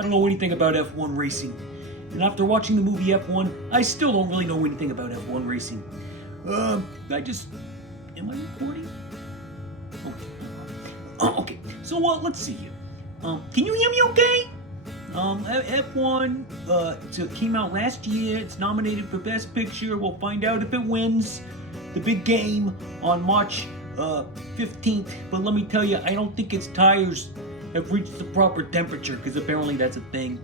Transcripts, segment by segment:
I don't know anything about F1 racing. And after watching the movie F1, I still don't really know anything about F1 racing. Am I recording? Okay. So, let's see here. Can you hear me okay? F1 came out last year. It's nominated for Best Picture. We'll find out if it wins the big game on March 15th. But let me tell you, I don't think its tires have reached the proper temperature, because apparently that's a thing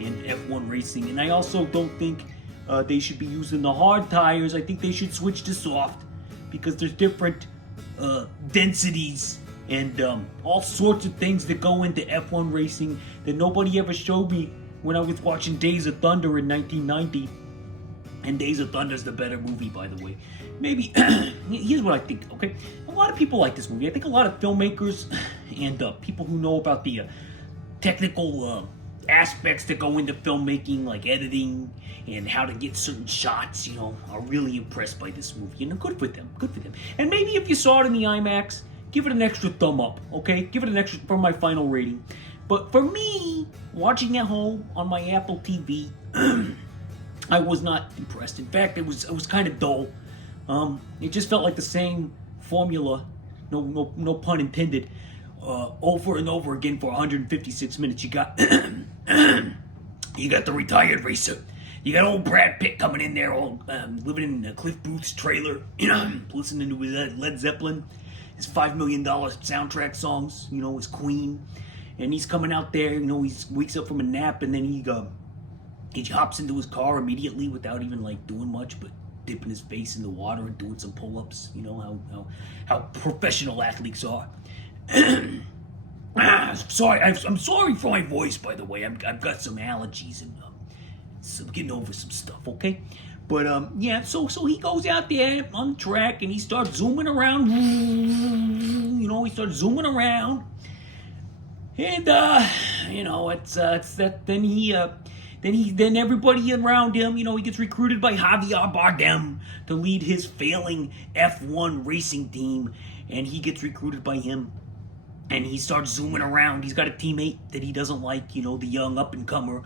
in F1 racing. And I also don't think they should be using the hard tires. I think they should switch to soft, because there's different densities and all sorts of things that go into F1 racing that nobody ever showed me when I was watching Days of Thunder in 1990. And Days of Thunder's the better movie, by the way. Maybe, here's what I think, okay? A lot of people like this movie. I think a lot of filmmakers and people who know about the technical aspects that go into filmmaking, like editing and how to get certain shots, are really impressed by this movie. And good for them, And maybe if you saw it in the IMAX, give it an extra thumb up, okay? Give it an extra for my final rating. But for me, watching at home on my Apple TV, I was not impressed. In fact, it was kind of dull. It just felt like the same formula, no pun intended, over and over again for 156 minutes. You got you got the retired racer. You got old Brad Pitt coming in there, living in Cliff Booth's trailer, listening to his Led Zeppelin, his $5 million soundtrack songs, his Queen. And he's coming out there, he wakes up from a nap, and then he hops into his car immediately without even doing much, but dipping his face in the water and doing some pull-ups. How professional athletes are. I'm sorry for my voice, by the way. I've got some allergies and so I'm getting over some stuff. Okay, but So he goes out there on the track and he starts zooming around. He starts zooming around, and it's that. Then everybody around him, he gets recruited by Javier Bardem to lead his failing F1 racing team, and he gets recruited by him, and he starts zooming around. He's got a teammate that he doesn't like, the young up-and-comer.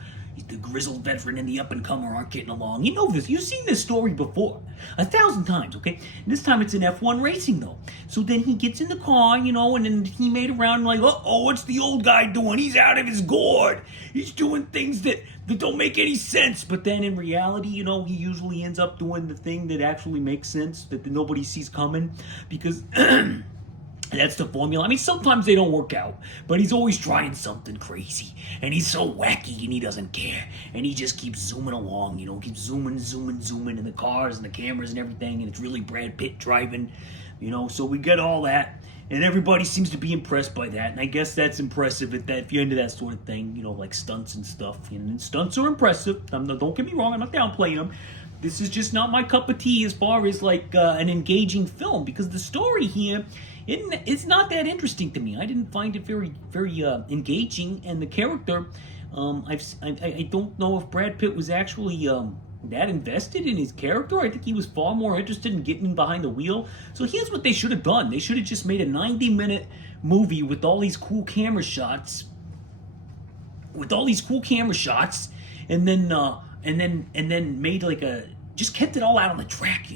The grizzled veteran and the up-and-comer aren't getting along. You know this. You've seen this story before 1,000 times, okay? And this time it's in F1 racing, though. So then he gets in the car, and then he made around what's the old guy doing? He's out of his gourd. He's doing things that don't make any sense. But then in reality, he usually ends up doing the thing that actually makes sense, that nobody sees coming, because that's the formula. I mean, sometimes they don't work out, but he's always trying something crazy, and he's so wacky, and he doesn't care, and he just keeps zooming along, keeps zooming, and the cars and the cameras and everything, and it's really Brad Pitt driving, so we get all that, and everybody seems to be impressed by that, and I guess that's impressive if you're into that sort of thing, like stunts and stuff, and stunts are impressive. Don't get me wrong, I'm not downplaying them. This is just not my cup of tea as far as an engaging film, because the story here, it's not that interesting to me. I didn't find it very, very engaging, and the character, I don't know if Brad Pitt was actually that invested in his character. I think he was far more interested in getting behind the wheel. So here's what they should have done. They should have just made a 90-minute movie with all these cool camera shots, and then made just kept it all out on the track,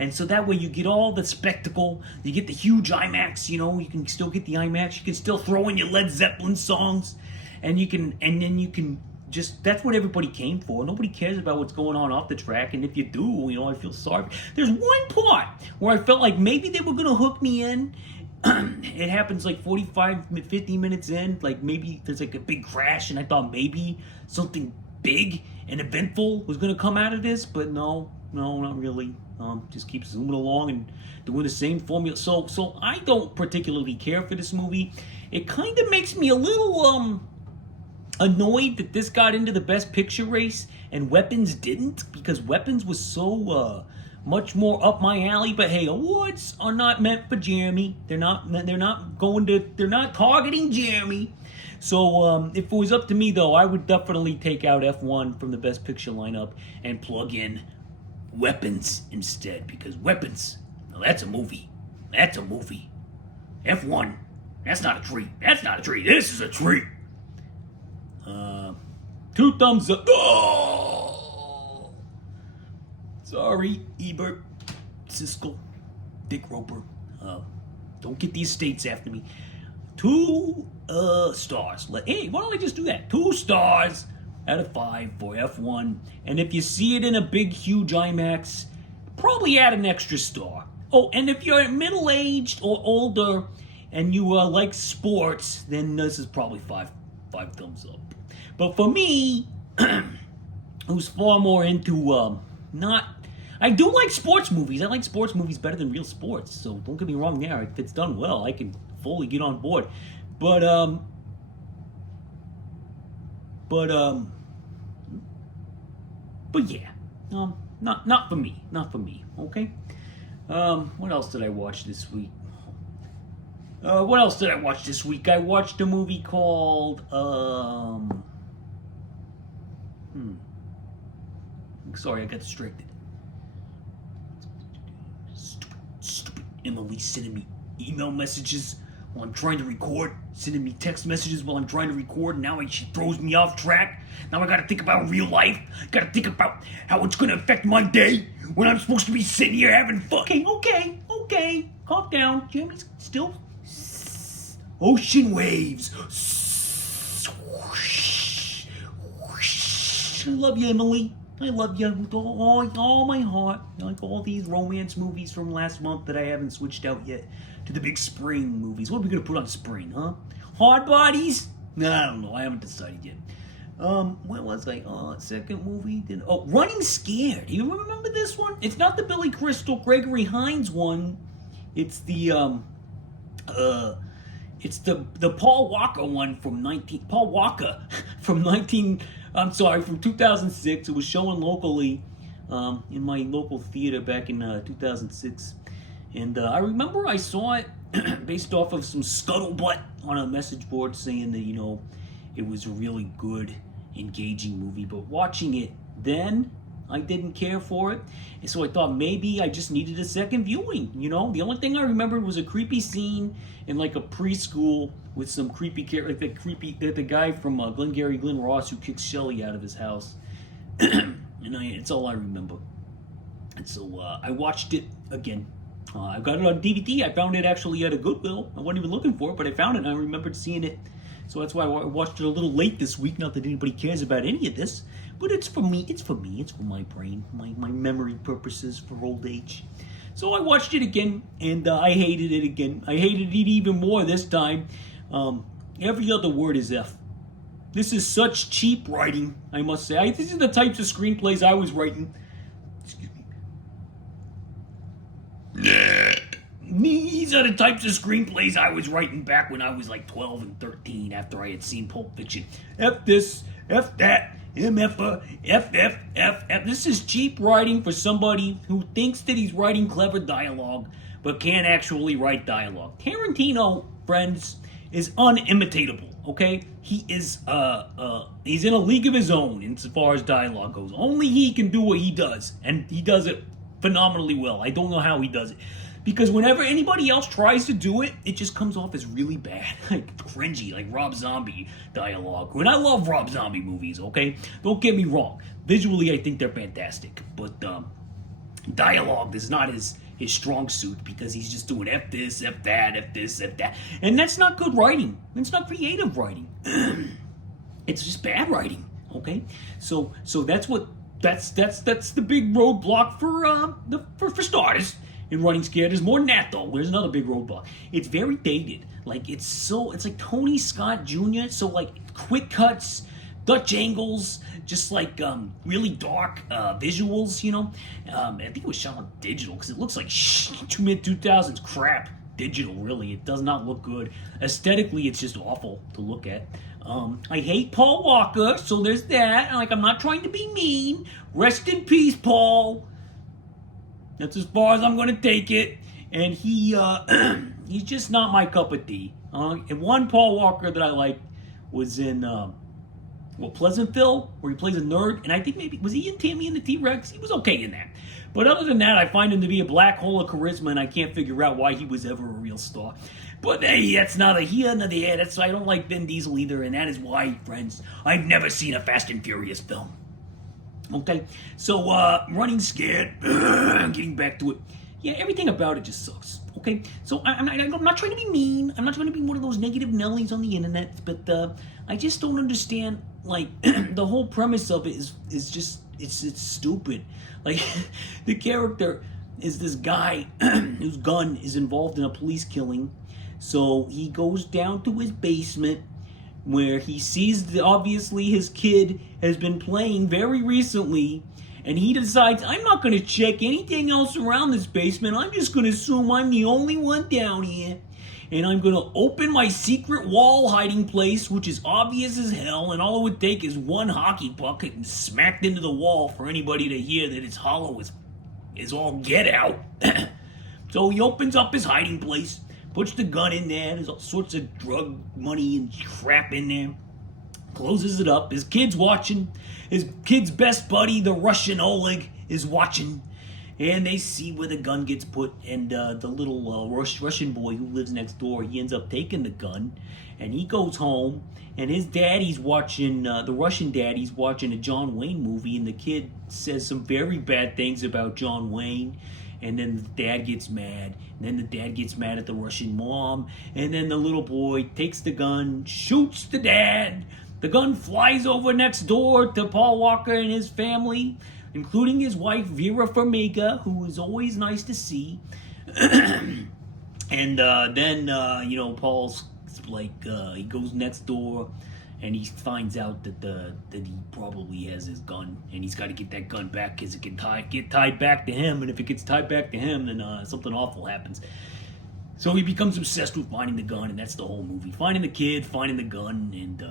and so that way you get all the spectacle, you get the huge IMAX, you can still get the IMAX, you can still throw in your Led Zeppelin songs, and then you can just, that's what everybody came for. Nobody cares about what's going on off the track, and if you do, I feel sorry. There's one part where I felt like maybe they were gonna hook me in. It happens 45, 50 minutes in, maybe there's a big crash, and I thought maybe something big and eventful was going to come out of this, but no, not really. Just keep zooming along and doing the same formula. So I don't particularly care for this movie. It kind of makes me a little annoyed that this got into the Best Picture race and Weapons didn't, because Weapons was so much more up my alley. But hey, awards are not meant for Jeremy. They're not targeting Jeremy. So if it was up to me, though, I would definitely take out F1 from the Best Picture lineup and plug in Weapons instead, because Weapons, that's a movie. F1, that's not a tree. This is a tree. 2 thumbs up. Oh! Sorry, Ebert, Siskel, Dick Roper. Don't get the estates after me. 2 stars. Hey, why don't I just do that? 2 stars out of 5 for F1. And if you see it in a big, huge IMAX, probably add an extra star. Oh, and if you're middle-aged or older and you like sports, then this is probably 5 thumbs up. But for me, who's far more into I do like sports movies. I like sports movies better than real sports. So don't get me wrong there. If it's done well, I can fully get on board. But yeah, not for me. Not for me. Okay. What else did I watch this week? I watched a movie called Sorry, I got distracted. Stupid Emily sending me email messages while I'm trying to record, sending me text messages while I'm trying to record, and now she throws me off track. Now I gotta think about real life. Gotta think about how it's gonna affect my day when I'm supposed to be sitting here having fun. Okay. Calm down. Jimmy's still... Ocean waves. I love you, Emily. I love you with all my heart. Like all these romance movies from last month that I haven't switched out yet to the big spring movies. What are we gonna put on spring, huh? Hard bodies? Nah, I don't know. I haven't decided yet. What was I? Second movie? Running Scared. Do you remember this one? It's not the Billy Crystal, Gregory Hines one. It's the Paul Walker one from 2006. It was showing locally in my local theater back in 2006. And I remember I saw it based off of some scuttlebutt on a message board saying that, it was a really good, engaging movie. But watching it then, I didn't care for it. And so I thought maybe I just needed a second viewing, The only thing I remembered was a creepy scene in like a preschool with some creepy character, the guy from Glenn Ross who kicks Shelly out of his house. It's all I remember. And so I watched it again. I got it on DVD. I found it actually at a Goodwill. I wasn't even looking for it, but I found it and I remembered seeing it. So that's why I watched it a little late this week. Not that anybody cares about any of this, but it's for me. It's for my brain, my memory purposes for old age. So I watched it again, and I hated it again. I hated it even more this time. Every other word is F. This is such cheap writing, I must say. These are the types of screenplays I was writing. Excuse me. These are the types of screenplays I was writing back when I was like 12 and 13 after I had seen Pulp Fiction. F this, F that, MF, F. This is cheap writing for somebody who thinks that he's writing clever dialogue but can't actually write dialogue. Tarantino, friends, is unimitatable, okay? He is, he's in a league of his own insofar as dialogue goes. Only he can do what he does, and he does it phenomenally well. I don't know how he does it. Because whenever anybody else tries to do it, it just comes off as really bad, like cringy, like Rob Zombie dialogue. And I love Rob Zombie movies, okay? Don't get me wrong. Visually, I think they're fantastic. But dialogue is not his strong suit because he's just doing F this, F that, F this, F that. And that's not good writing. It's not creative writing. It's just bad writing, okay? So that's the big roadblock for starters. In Running Scared, there's more than that though. There's another big roadblock. It's very dated. Like it's like Tony Scott Jr. So like quick cuts, Dutch angles, just like really dark visuals. I think it was shot on digital because it looks like mid-2000s crap. Digital, really. It does not look good. Aesthetically, it's just awful to look at. I hate Paul Walker, so there's that. I'm not trying to be mean. Rest in peace, Paul. That's as far as I'm going to take it. And he's just not my cup of tea. And one Paul Walker that I like was in, Pleasantville, where he plays a nerd. And I think maybe, was he in Tammy and the T-Rex? He was okay in that. But other than that, I find him to be a black hole of charisma, and I can't figure out why he was ever a real star. But hey, that's neither here nor there. That's why I don't like Vin Diesel either, and that is why, friends, I've never seen a Fast and Furious film. Okay, so running scared. Getting back to it. Yeah, everything about it just sucks. Okay, so I'm not trying to be mean. I'm not trying to be one of those negative Nellies on the internet, but I just don't understand. Like the whole premise of it is just it's stupid. Like the character is this guy whose gun is involved in a police killing, so he goes down to his basement where he sees that obviously his kid has been playing very recently, and he decides, I'm not going to check anything else around this basement. I'm just going to assume I'm the only one down here, and I'm going to open my secret wall hiding place, which is obvious as hell, and all it would take is one hockey puck and smacked into the wall for anybody to hear that it's hollow is all get out. So he opens up his hiding place, puts the gun in there, there's all sorts of drug money and crap in there, closes it up, his kid's watching, his kid's best buddy, the Russian Oleg, is watching, and they see where the gun gets put, and the little Russian boy who lives next door, he ends up taking the gun, and he goes home, and his daddy's watching, the Russian daddy's watching a John Wayne movie, and the kid says some very bad things about John Wayne, and then the dad gets mad, and then the dad gets mad at the Russian mom, and then the little boy takes the gun, shoots the dad. The gun flies over next door to Paul Walker and his family, including his wife Vera Farmiga, who is always nice to see. And then Paul's like, he goes next door, and he finds out that he probably has his gun, and he's got to get that gun back because it can get tied back to him, and if it gets tied back to him, then something awful happens. So he becomes obsessed with finding the gun, and that's the whole movie: finding the kid, finding the gun, and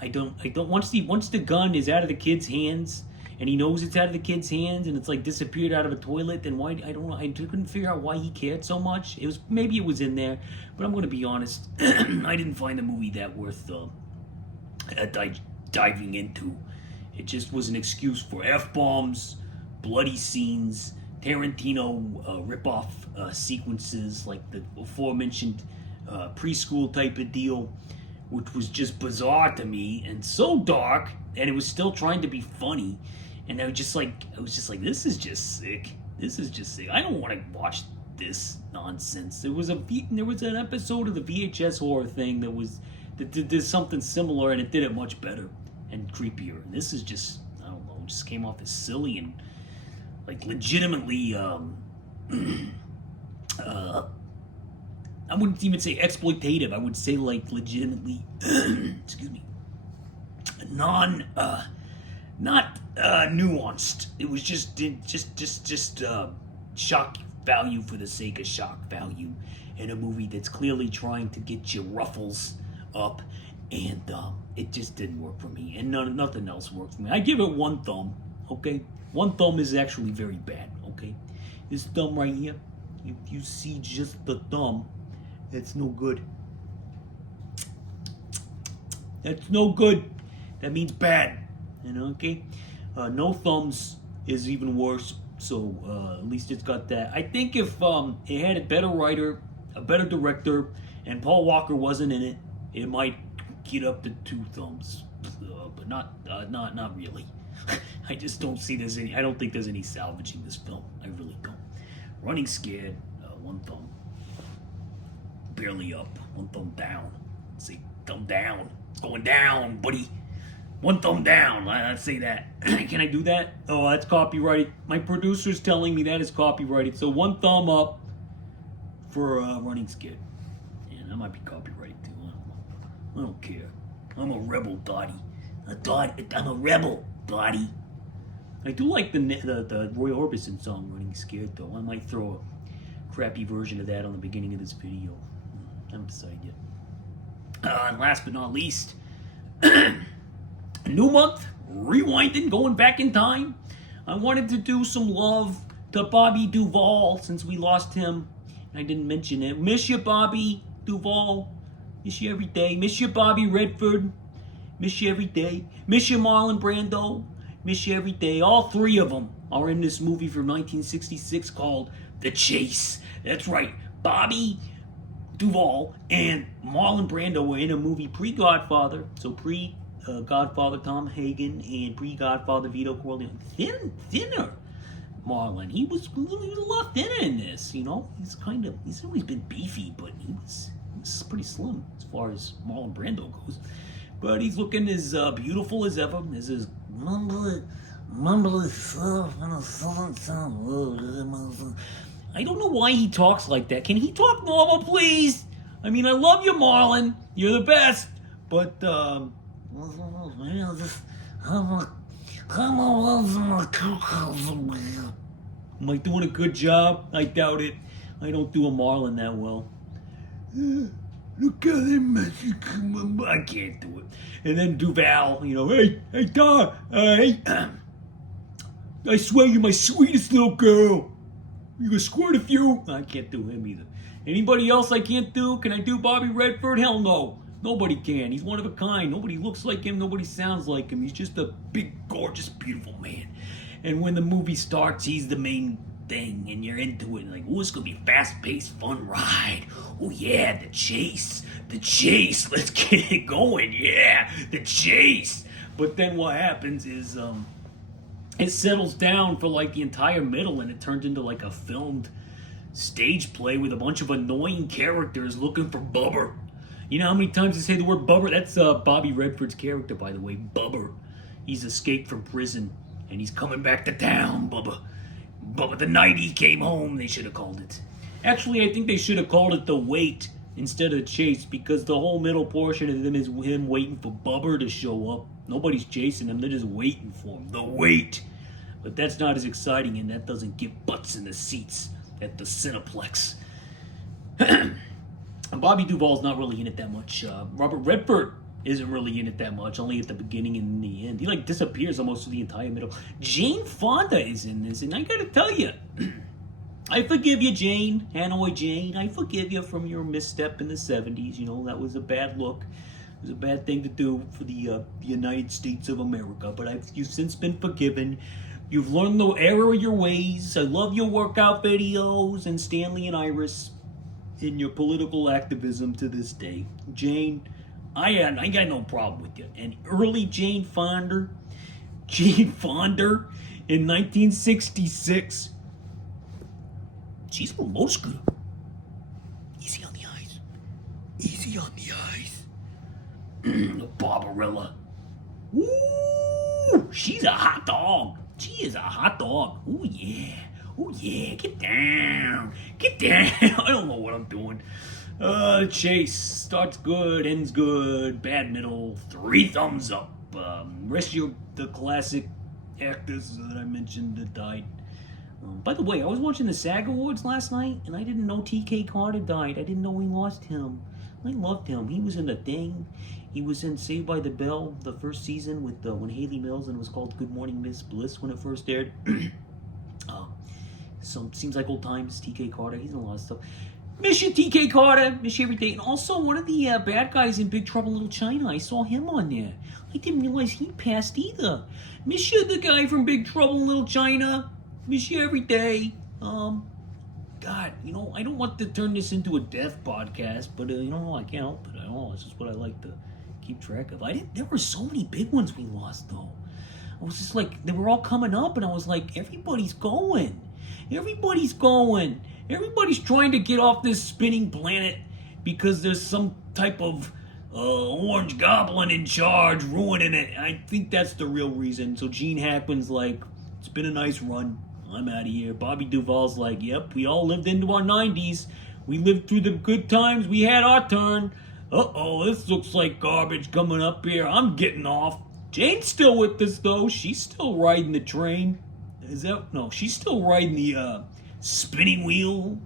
I don't. Once the gun is out of the kid's hands, and he knows it's out of the kid's hands, and it's like disappeared out of a toilet, then why? I don't know. I couldn't figure out why he cared so much. Maybe it was in there, but I'm going to be honest. I didn't find the movie that worth diving into. It just was an excuse for F-bombs, bloody scenes, Tarantino rip-off sequences like the aforementioned preschool type of deal, which was just bizarre to me and so dark, and it was still trying to be funny. And I was just like, this is just sick. This is just sick. I don't want to watch this nonsense. There was an episode of the VHS horror thing that did something similar, and it did it much better and creepier. And this is just, I don't know, just came off as silly and like legitimately I wouldn't even say exploitative. I would say like legitimately excuse me, not nuanced. It was just shock value for the sake of shock value in a movie that's clearly trying to get your ruffles up, and it just didn't work for me, and nothing else worked for me. I give it one thumb. Okay, one thumb is actually very bad. Okay, this thumb right here, if you see just the thumb, that's no good. That's no good. That means bad. Okay? No thumbs is even worse. So at least it's got that. I think if it had a better writer, a better director, and Paul Walker wasn't in it, it might get up to 2 thumbs. But not really. I just don't see there's any. I don't think there's any salvaging this film. I really don't. Running scared. 1 thumb. Barely up. 1 thumb down. Say thumb down. It's going down, buddy. 1 thumb down. Let's say that. Can I do that? Oh, that's copyrighted. My producer's telling me that is copyrighted. So 1 thumb up for running scared. Yeah, that might be copyrighted too. I don't care. I'm a rebel, Dottie. I'm a rebel, Dottie. I do like the Roy Orbison song, Running Scared, though. I might throw a crappy version of that on the beginning of this video. I haven't decided yet. And last but not least, new month, rewinding, going back in time. I wanted to do some love to Bobby Duvall since we lost him. I didn't mention it. Miss you, Bobby Duvall. Miss you every day. Miss you, Bobby Redford. Miss you every day. Miss you, Marlon Brando. Miss you every day. All 3 of them are in this movie from 1966 called The Chase. That's right. Bobby Duvall and Marlon Brando were in a movie pre-Godfather, so pre-Godfather Tom Hagen and pre-Godfather Vito Corleone. Thinner Marlon. He was a lot thinner in this, you know. He's always been beefy, but he was pretty slim as far as Marlon Brando goes. But he's looking as beautiful as ever. As his mumbly stuff in a southern sound. I don't know why he talks like that. Can he talk normal, please? I mean, I love you, Marlon. You're the best. But, am I doing a good job? I doubt it. I don't do a Marlon that well. Look at him, Mexican. I can't do it. And then Duvall, you know, hey, Dog, hey, I swear you're my sweetest little girl. You can squirt a few. I can't do him either. Anybody else I can't do? Can I do Bobby Redford? Hell no. Nobody can. He's one of a kind. Nobody looks like him. Nobody sounds like him. He's just a big, gorgeous, beautiful man. And when the movie starts, he's the main thing, and you're into it. Like, oh, it's gonna be a fast-paced, fun ride. Oh yeah, the chase. Let's get it going. Yeah, the chase. But then what happens is, it settles down for like the entire middle, and it turns into like a filmed stage play with a bunch of annoying characters looking for Bubber. You know how many times they say the word Bubber? That's Bobby Redford's character, by the way, Bubber. He's escaped from prison, and he's coming back to town, Bubba. Bubba, the night he came home, they should have called it. Actually, I think they should have called it The Wait instead of The Chase, because the whole middle portion of them is him waiting for Bubber to show up. Nobody's chasing him, they're just waiting for him. The Wait. But that's not as exciting, and that doesn't give butts in the seats at the Cineplex. Bobby Duvall's not really in it that much. Robert Redford isn't really in it that much, only at the beginning and the end. He like disappears almost to the entire middle. Jane Fonda is in this, and I gotta tell you, I forgive you, Jane, Hanoi Jane. I forgive you from your misstep in the 70s. You know, that was a bad look. It was a bad thing to do for the United States of America, but you've since been forgiven. You've learned the error of your ways. I love your workout videos and Stanley and Iris in your political activism to this day. Jane, I got no problem with you. And early Jane Fonda in 1966, she's a remote scooter. Easy on the eyes. Easy on the eyes. Barbarella. Ooh, she's a hot dog. She is a hot dog. Ooh, yeah. Ooh, yeah. Get down. Get down. I don't know what I'm doing. Chase starts good, ends good, bad middle, 3 thumbs up. Rest of the classic actors that I mentioned that died. By the way, I was watching the SAG Awards last night, and I didn't know T.K. Carter died. I didn't know we lost him. I loved him. He was in The Thing. He was in Saved by the Bell, the first season with when Haley Mills, and it was called Good Morning Miss Bliss when it first aired. Seems like old times. T.K. Carter, he's in a lot of stuff. Miss you, T.K. Carter. Miss you every day. And also, one of the bad guys in Big Trouble in Little China, I saw him on there. I didn't realize he passed either. Miss you, the guy from Big Trouble in Little China. Miss you every day. God, you know, I don't want to turn this into a death podcast, but you know, I can't help it. I don't know. It's just what I like to keep track of. There were so many big ones we lost, though. I was just like, they were all coming up, and I was like, everybody's going. Everybody's going. Everybody's trying to get off this spinning planet because there's some type of orange goblin in charge ruining it. I think that's the real reason. So Gene Hackman's like, it's been a nice run. I'm out of here. Bobby Duvall's like, yep, we all lived into our 90s. We lived through the good times. We had our turn. Uh-oh, this looks like garbage coming up here. I'm getting off. Jane's still with us, though. She's still riding the train. No, she's still riding the spinning wheel.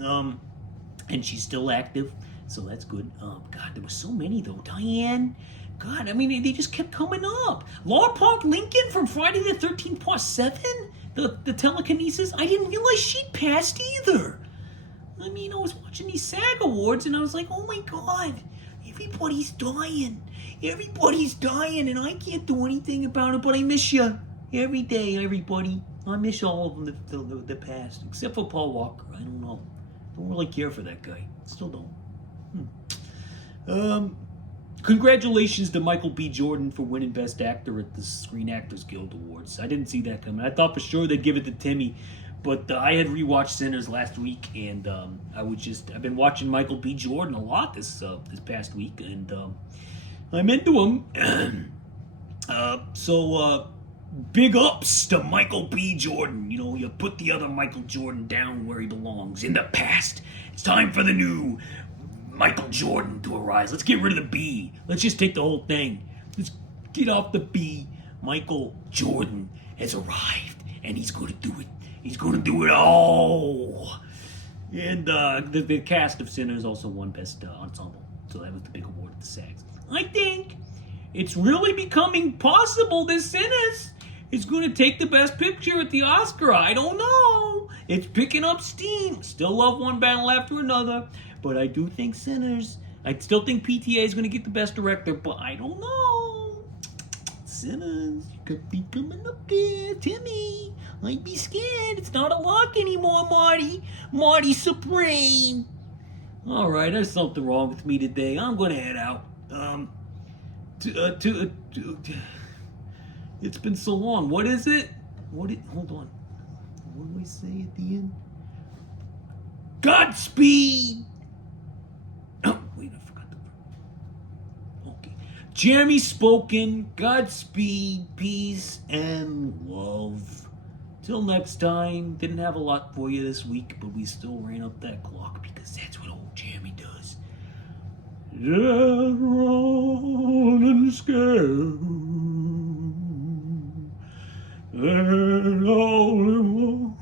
And she's still active. So that's good. God, there were so many, though. Diane. God, I mean, they just kept coming up. Laura Park Lincoln from Friday the 13th Part 7? The telekinesis? I didn't realize she'd passed either. I mean, I was watching these SAG Awards, and I was like, oh my God, everybody's dying. Everybody's dying, and I can't do anything about it, but I miss you every day, everybody. I miss all of them, the past, except for Paul Walker. I don't know. Don't really care for that guy. Still don't. Congratulations to Michael B. Jordan for winning Best Actor at the Screen Actors Guild Awards. I didn't see that coming. I thought for sure they'd give it to Timmy, but I had rewatched Sinners last week, and I've been watching Michael B. Jordan a lot this past week, and I'm into him. Big ups to Michael B. Jordan. You know, you put the other Michael Jordan down where he belongs, in the past. It's time for the new Michael Jordan to arise. Let's get rid of the B. Let's just take the whole thing. Let's get off the B. Michael Jordan has arrived, and he's going to do it. He's going to do it all. And the cast of Sinners also won Best Ensemble, so that was the big award at the SAGs. I think it's really becoming possible that Sinners is going to take the Best Picture at the Oscar. I don't know. It's picking up steam. Still love one battle after another, but I do think Sinners. I still think PTA is going to get the Best Director, but I don't know. Sinners, you could be coming up there, Timmy. I'd be scared. It's not a lock anymore, Marty. Marty Supreme. All right, there's something wrong with me today. I'm going to head out. It's been so long. What is it? Hold on. What do I say at the end? Godspeed! Oh, wait, I forgot the... Okay. Jeremy spoken. Godspeed, peace, and love. Till next time. Didn't have a lot for you this week, but we still ran up that clock because that's what old Jeremy does. Just running scared, and all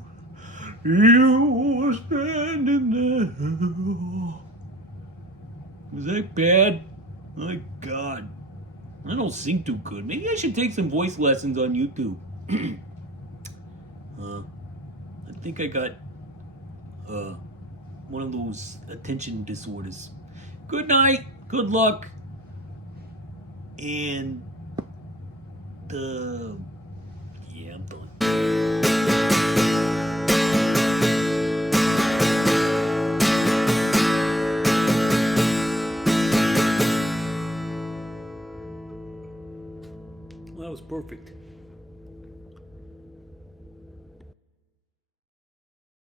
you were standing there. Is that bad? My God, I don't sing too good. Maybe I should take some voice lessons on YouTube. I think I got one of those attention disorders. Good night, good luck, and yeah, I'm done. Well, that was perfect.